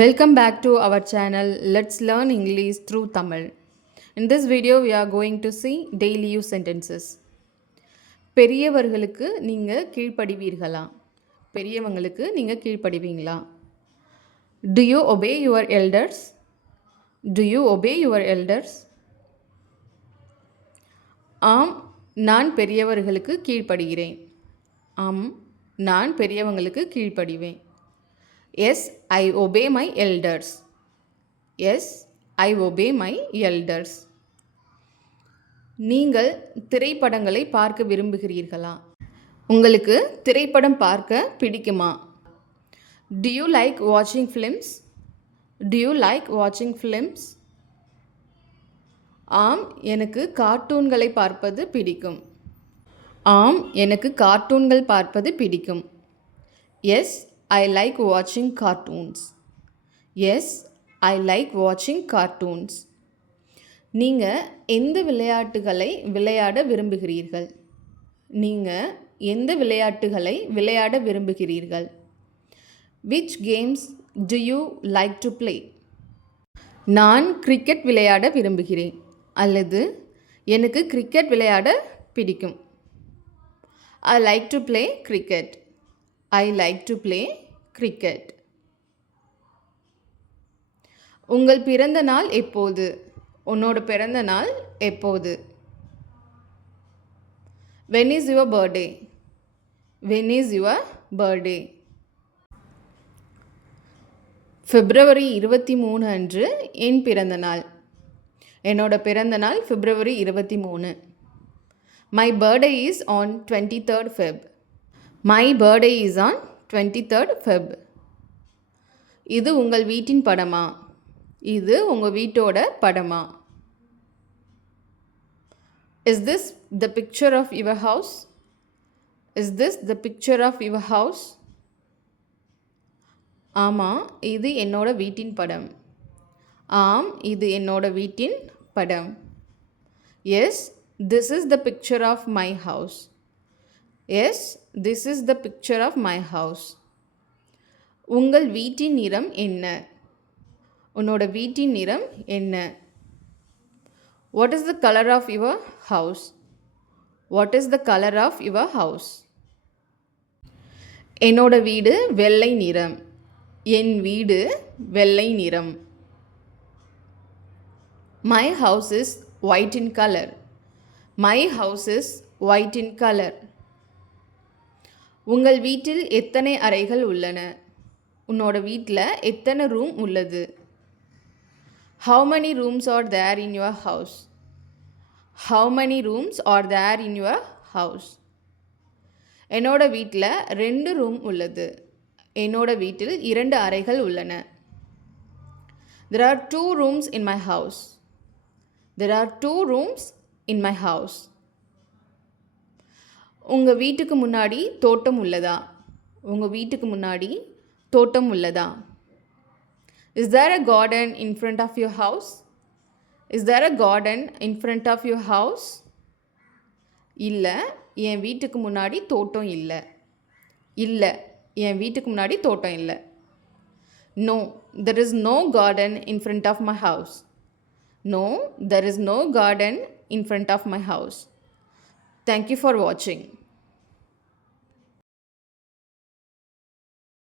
Welcome back to our channel. Let's learn English through Tamil. In this video, we are going to see daily use sentences. பெரியவர்களுக்கு நீங்க கீழ்ப்படிவீர்களா? பெரியவங்களுக்கு நீங்க கீழ்ப்படிவீங்களா? Do you obey your elders? Do you obey your elders? ஆம், நான் பெரியவர்களுக்கு கீழ்ப்படுகிறேன். ஆம், நான் பெரியவங்களுக்கு கீழ்ப்படிவேன். Yes, I obey my elders. Yes, I obey my elders. நீங்கள் திரைப்படங்களை பார்க்க விரும்புகிறீர்களா? உங்களுக்கு திரைப்படம் பார்க்க பிடிக்குமா? Do you like watching films? Do you like watching films? ஆம், எனக்கு கார்ட்டூன்களை பார்ப்பது பிடிக்கும். ஆம், எனக்கு கார்ட்டூன்கள் பார்ப்பது பிடிக்கும். Yes, I like watching cartoons. Yes, I like watching cartoons. நீங்கள் எந்த விளையாட்டுகளை விளையாட விரும்புகிறீர்கள்? நீங்கள் எந்த விளையாட்டுகளை விளையாட விரும்புகிறீர்கள்? Which games do you like to play? நான் கிரிக்கெட் விளையாட விரும்புகிறேன் அல்லது எனக்கு கிரிக்கெட் விளையாட பிடிக்கும். I like to play cricket. I like to play cricket. உங்கள் பிறந்த நாள் எப்போது? உன்னோட பிறந்த நாள் எப்போது? When is your birthday? When is your birthday? பிப்ரவரி 23 அன்று என் பிறந்த நாள். என்னோட பிறந்த நாள் பிப்ரவரி 23. My birthday is on 23rd Feb. My birthday is on 23rd Feb. இது உங்கள் வீட்டின் படமா? இது உங்கள் வீட்டோட படமா? Is this the picture of your house? Is this the picture of your house? ஆமாம், இது என்னோட வீட்டின் படம். ஆம், இது என்னோட வீட்டின் படம். Yes, this is the picture of my house. Yes, this is the picture of my house. உங்கள் வீட்டின் நிறம் என்ன? உன்னோட வீட்டின் நிறம் என்ன? What is the color of your house? What is the color of your house? என்னோட வீடு வெள்ளை நிறம். என் வீடு வெள்ளை நிறம். My house is white in color. My house is white in color. உங்கள் வீட்டில் எத்தனை அறைகள் உள்ளன? உன்னோட வீட்டில் எத்தனை ரூம் உள்ளது? How many rooms are there in your house? How many rooms are there in your house? என்னோட வீட்டில் 2 ரூம் உள்ளது. என்னோட வீட்டில் 2 அறைகள் உள்ளன. There are 2 rooms in my house. There are 2 rooms in my house. உங்கள் வீட்டுக்கு முன்னாடி தோட்டம் உள்ளதா? உங்கள் வீட்டுக்கு முன்னாடி தோட்டம் உள்ளதா? Is there a garden in front of your house? Is there a garden in front of your house? இல்லை, என் வீட்டுக்கு முன்னாடி தோட்டம் இல்லை. இல்லை, என் வீட்டுக்கு முன்னாடி தோட்டம் இல்லை. No, there is no garden in front of my house. No, there is no garden in front of my house. Thank you for watching.